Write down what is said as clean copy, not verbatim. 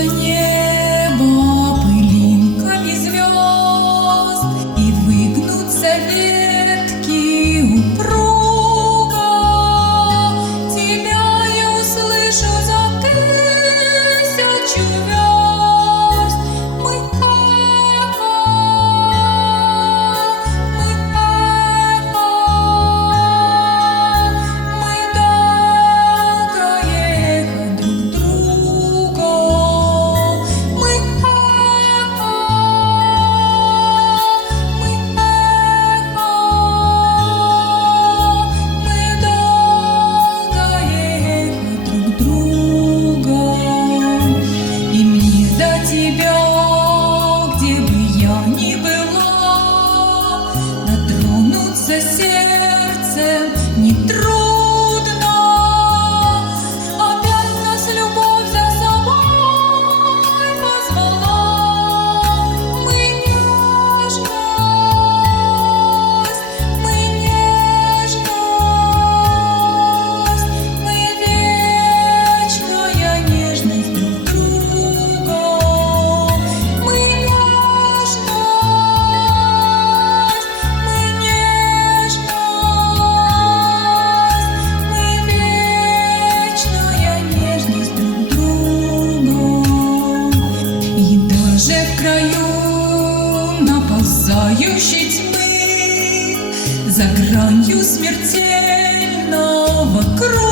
Покроется небо пылинками звезд, и выгнутся ветки упруга. Тебя я услышу за тысячу верст. Мы эхо, мы эхо, мы долгое эхо друг друга. Мы эхо, мы эхо, мы долгое эхо друг друга. И мне до тебя, где бы я ни была, дотронуться сердцем нетрудно. Опять нас любовь за собой позвала. Мы нежность, мы нежность, мы вечная нежность друг друга. Мы нежность, мы нежность, мы вечная нежность друг друга. И даже в краю наползающей тьмы, за гранью смертельного круга,